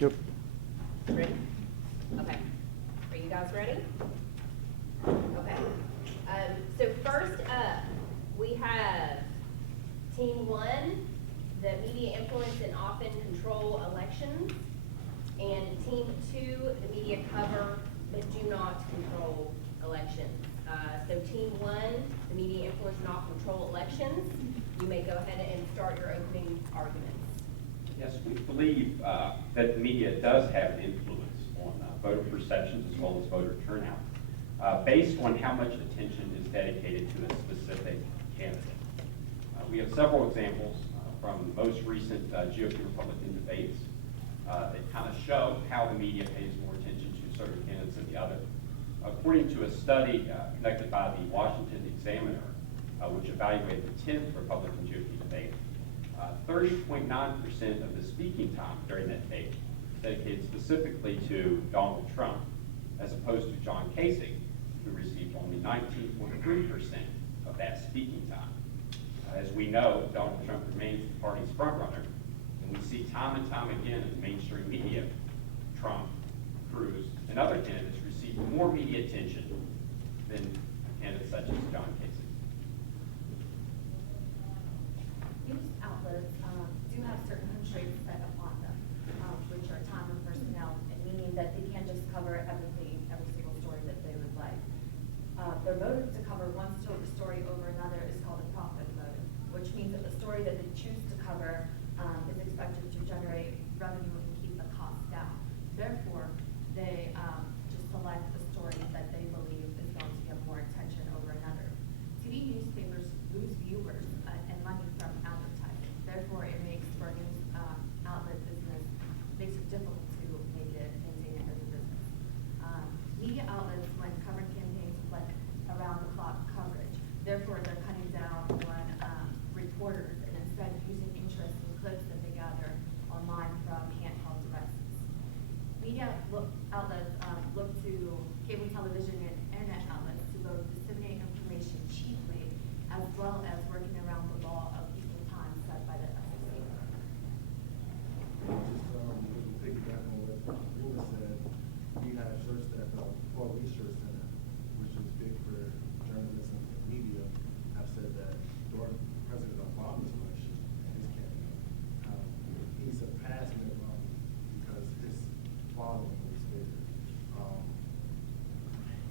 Yep. Ready? Okay. Are you guys ready? Okay. So first up, we have Team 1, the media influence and often control elections, and Team 2, the media cover but do not control elections. So Team 1, the media influence and often control elections, you may go ahead and start your opening arguments. Yes, we believe that the media does have an influence on voter perceptions as well as voter turnout, based on how much attention is dedicated to a specific candidate. We have several examples from the most recent GOP Republican debates that kind of show how the media pays more attention to certain candidates than the other. According to a study conducted by the Washington Examiner, which evaluated the 10th Republican GOP debate, 30.9% of the speaking time during that debate dedicated specifically to Donald Trump, as opposed to John Kasich, who received only 19.3% of that speaking time. As we know, Donald Trump remains the party's frontrunner, and we see time and time again in the mainstream media, Trump, Cruz, and other candidates receive more media attention than candidates such as John Kasich. News outlets do have certain constraints set upon them, which are time and personnel, and meaning that they can't just cover everything, every single story that they would like. Their motive to cover one story over another is called a profit motive, which means that the story that they choose to cover is expected to generate revenue and keep the costs down. Therefore, they just select the story that they believe is going to get more attention over another. TV newspapers lose viewers and money from advertising. Therefore, it makes for a news outlet business, makes it difficult to make it, maintain it as a business. Media outlets, when covering campaigns, like around-the-clock coverage. Therefore, they're cutting down on reporters and instead using interesting clips that they gather online from handheld devices. Media outlets look to cable television and internet outlets to both disseminate information cheaply as well as working around the law of equal time set by the FCC. Just to piggyback on what Rima said, we have searched at the Paul Research Center, which is big for journalism and media, have said that during President Obama's election and his campaign, he surpassed Mitt Romney because his following was bigger.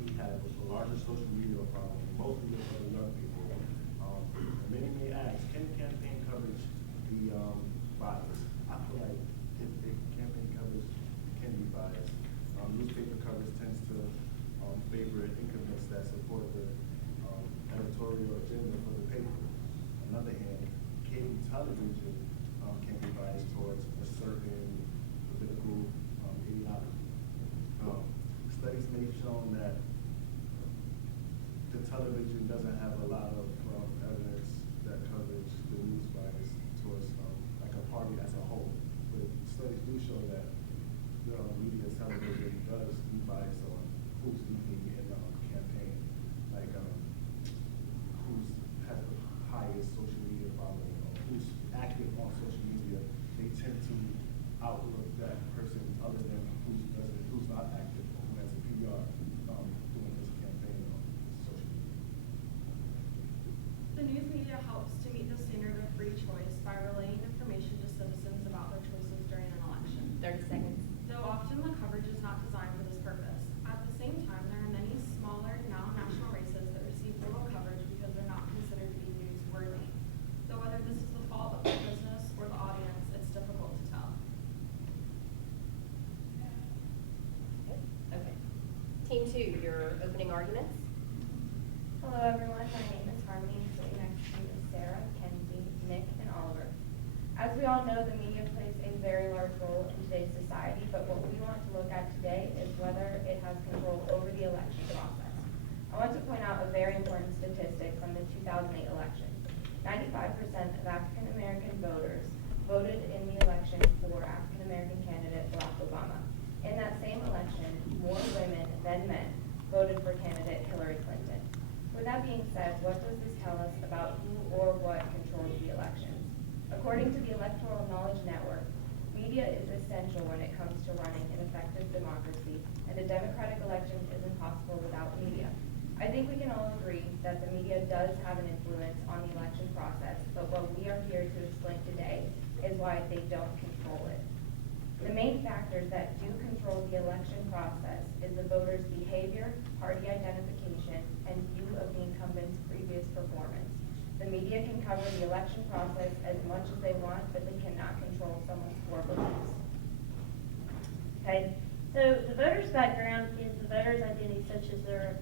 He had a larger social media following, mostly with other young people. Many may ask, can campaign coverage be biased? I feel like if campaign coverage can be biased. Newspaper coverage tends to favor incumbents that support the editorial agenda for the paper. On the other hand, cable television can be biased towards a certain political ideology. Studies may have shown that the television doesn't have a lot of evidence that covers the news bias towards like a party as a whole. But studies do show that the media television does be biased on who's leading in the campaign, like who's has the highest social media following, or who's active on social media. They tend to outlook that person other than who's not active or who has a PR doing this campaign on social media. The news media helps to meet the standard of free choice by relaying information to citizens about their choices during an election. 30 seconds. Though often the coverage is not designed for this purpose. At the same time, there are many smaller, now national races that receive little coverage because they're not considered to be newsworthy. So whether this is the fault of the business or the audience, it's difficult to tell. Okay. Team 2, your opening arguments. Hello everyone, my name is Harmony, and sitting next to me is Sarah, Kenzie, Nick, and Oliver. As we all know, the media plays a very large role in today's society, but what we want to look at today is whether it has control over the election process. I want to point out a very important statistic from the 2008 election. 95% of African American voters voted in the election for African American candidate Barack Obama. In that same election, more women than men voted for candidate Hillary Clinton. With that being said, what does this tell us about who or what controls the elections? According to the Electoral Knowledge Network, we media is essential when it comes to running an effective democracy, and a democratic election is impossible without media. I think we can all agree that the media does have an influence on the election process, but what we are here to explain today is why they don't control it. The main factors that do control the election process is the voters' behavior, party identification, and view of the incumbent's previous performance. The media can cover the election process as much as they want, but they cannot control someone's core beliefs. Okay, so the voter's background is the voter's identity, such as their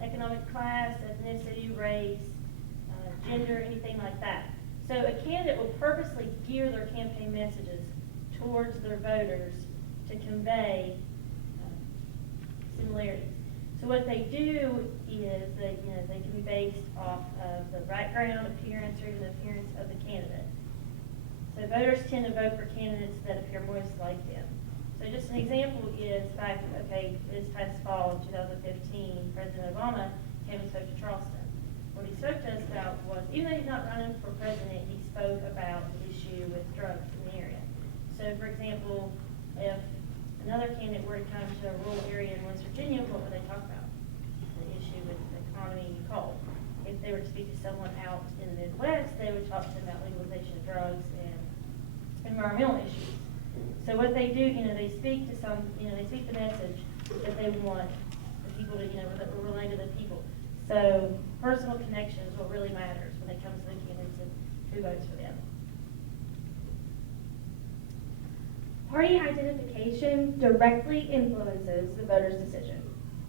economic class, ethnicity, race, gender, anything like that. So a candidate will purposely gear their campaign messages towards their voters to convey similarities. So what they do is they can be based off of the background, appearance, or even the appearance of the candidate. So voters tend to vote for candidates that appear most like them. So just an example is this past fall in 2015, President Obama came and spoke to Charleston. What he spoke to us about was, even though he's not running for president, he spoke about the issue with drugs in the area. So for example, if another candidate were to come to a rural area in West Virginia, what would they talk about? The issue with the economy and coal. If they were to speak to someone out in the Midwest, they would talk to them about legalization of drugs and environmental issues. So what they do, they speak to they speak the message that they want the people to, that will relate to the people. So personal connection is what really matters when it comes to the candidates and who votes for them. Party identification directly influences the voter's decision.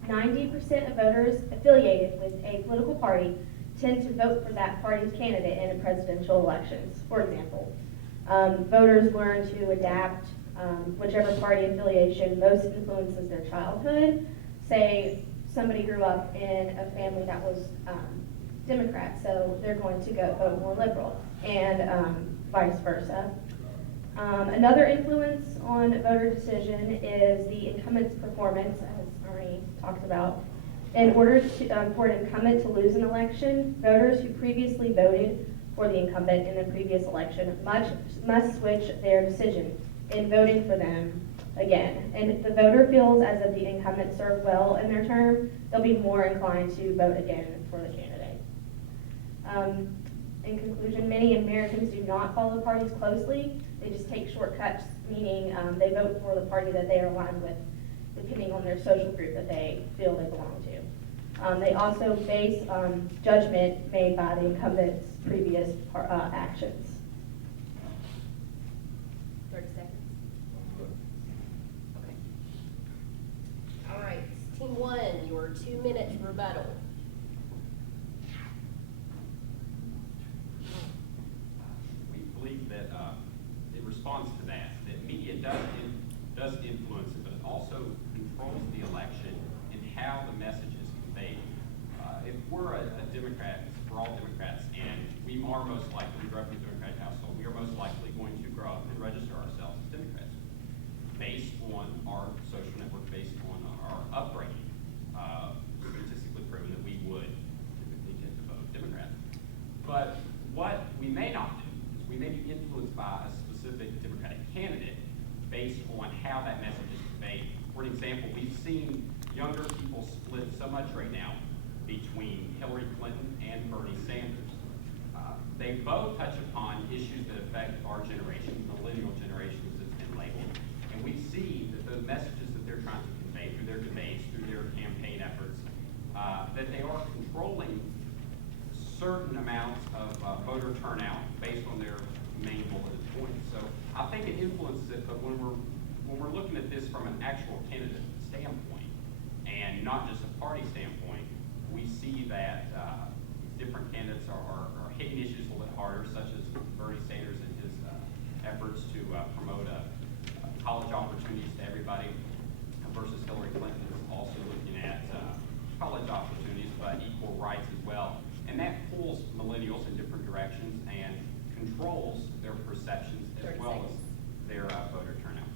90% of voters affiliated with a political party tend to vote for that party's candidate in presidential elections. For example, voters learn to adapt whichever party affiliation most influences their childhood. Say somebody grew up in a family that was Democrat, so they're going to go vote more liberal, and vice versa. Another influence on voter decision is the incumbent's performance, as already talked about. In order for an incumbent to lose an election, voters who previously voted for the incumbent in the previous election must switch their decision in voting for them again. And if the voter feels as if the incumbent served well in their term, they'll be more inclined to vote again for the candidate. In conclusion, many Americans do not follow parties closely. They just take shortcuts, meaning they vote for the party that they are aligned with, depending on their social group that they feel they belong to. They also base judgment made by the incumbent's previous actions. 30 seconds. Okay. All right, Team 1, your 2 minutes rebuttal. We believe that in response to that media does influence it, but it also controls the election and how the message is conveyed. If we're a Democrat, we're all Democrats, and we are most likely, we grew up in a Democratic household, we are most likely going to grow up and register ourselves as Democrats based on our social network, based on our upbringing. Statistically proven that we would typically tend to vote Democrat. But what we may not do is we may be influenced by a specific Democratic candidate based on how that message is conveyed. For an example, we've seen younger people split so much right now between Hillary Clinton and Bernie Sanders. They both touch upon issues that affect our generation, millennial generation as it's been labeled. And we see that the messages that they're trying to convey through their debates, through their campaign efforts, that they are controlling certain amounts of voter turnout based on their main bulleted points. So I think it influences it, but when we're looking at this from an actual candidate standpoint and not just a party standpoint, we see that different candidates are hitting issues a little bit harder, such as Bernie Sanders and his efforts to promote college opportunities to everybody, versus Hillary Clinton is also looking at college opportunities, but equal rights as well. And that pulls millennials in different directions and controls their perceptions as 30 well seconds. as their voter turnout.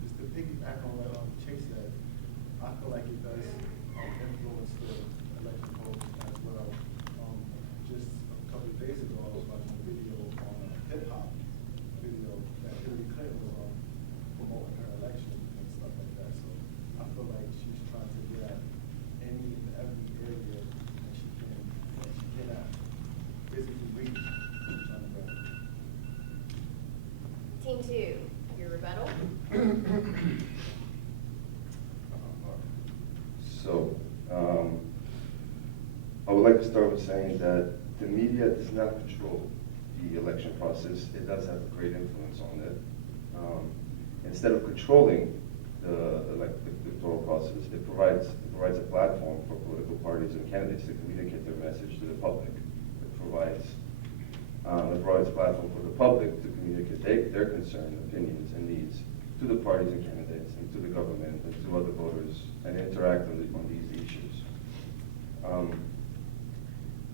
Just to piggyback on what Chase said, I feel like it does influence the election vote as well. Just a couple of days ago, I was watching a video on hip hop, like to start with saying that the media does not control the election process. It does have a great influence on it. Instead of controlling the electoral process, it provides a platform for political parties and candidates to communicate their message to the public. It provides a platform for the public to communicate their concerns, opinions, and needs to the parties and candidates, and to the government, and to other voters, and interact on these issues.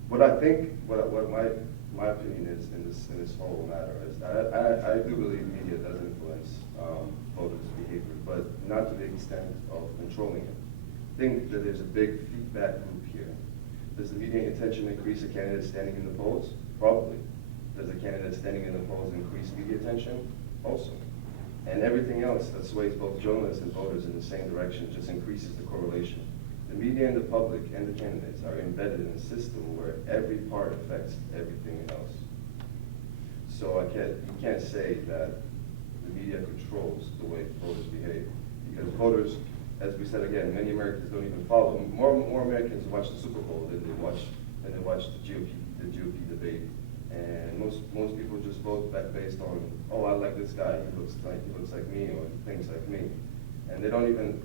What my opinion is in this whole matter is that I do believe media does influence voters' behavior, but not to the extent of controlling it. I think that there's a big feedback loop here. Does the media attention increase a candidate standing in the polls? Probably. Does a candidate standing in the polls increase media attention? Also. And everything else that sways both journalists and voters in the same direction just increases the correlation. The media and the public and the candidates are embedded in a system where every part affects everything else. So you can't say that the media controls the way voters behave, because voters, as we said again, many Americans don't even follow. More Americans watch the Super Bowl than they watch the GOP debate. And most people just vote based on, oh, I like this guy, he looks like me, or he thinks like me, and they don't even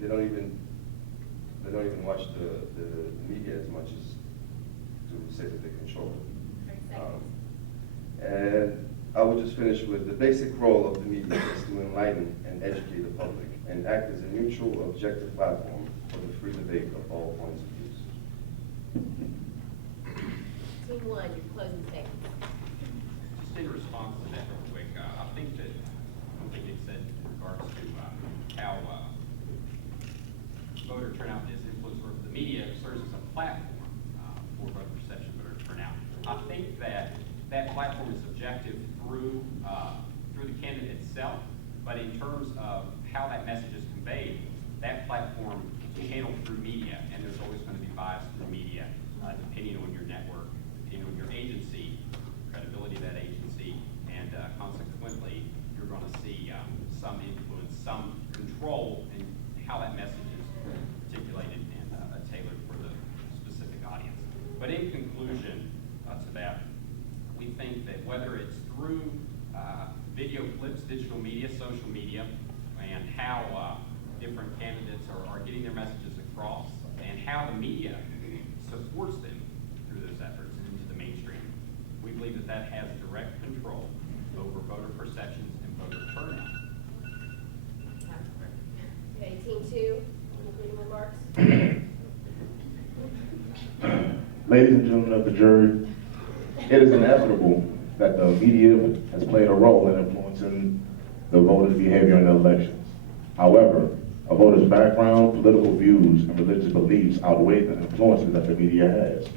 watch the media as much as to say that they control it. And I will just finish with the basic role of the media is to enlighten and educate the public and act as a neutral, objective platform for the free debate of all points of views. Team one, your closing statement. Just in response to that real quick, I think that something it said in regards to how voter turnout is influenced, or the media serves as a platform for voter perception, voter turnout. I think that that platform is objective through the candidate itself, but in terms of how that message is conveyed, that platform is channeled through media, and there's always going to be bias through media, depending on your network, depending on your agency, credibility of that agency, and consequently, you're going to see some influence, some control in how that message is articulated and tailored for the specific audience. But in conclusion to that, we think that whether it's through video clips, digital media, social media, and how different candidates are getting their messages across, and how the media supports them through those efforts into the mainstream, we believe that that has direct control over voter perceptions and voter turnout. Okay, team two, concluding remarks. Ladies and gentlemen of the jury, it is inevitable that the media has played a role in influencing the voters' behavior in the elections. However, a voter's background, political views, and religious beliefs outweigh the influences that the media has.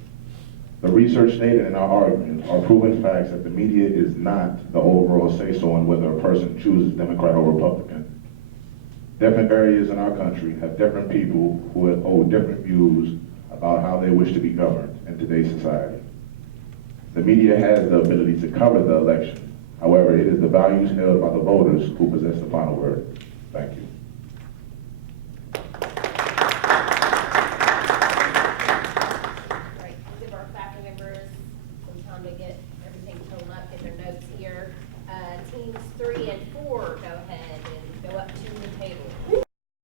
The research stated in our argument are proven facts that the media is not the overall say-so on whether a person chooses Democrat or Republican. Different areas in our country have different people who hold different views about how they wish to be governed in today's society. The media has the ability to cover the election. However, it is the values held by the voters who possess the final word. Thank you.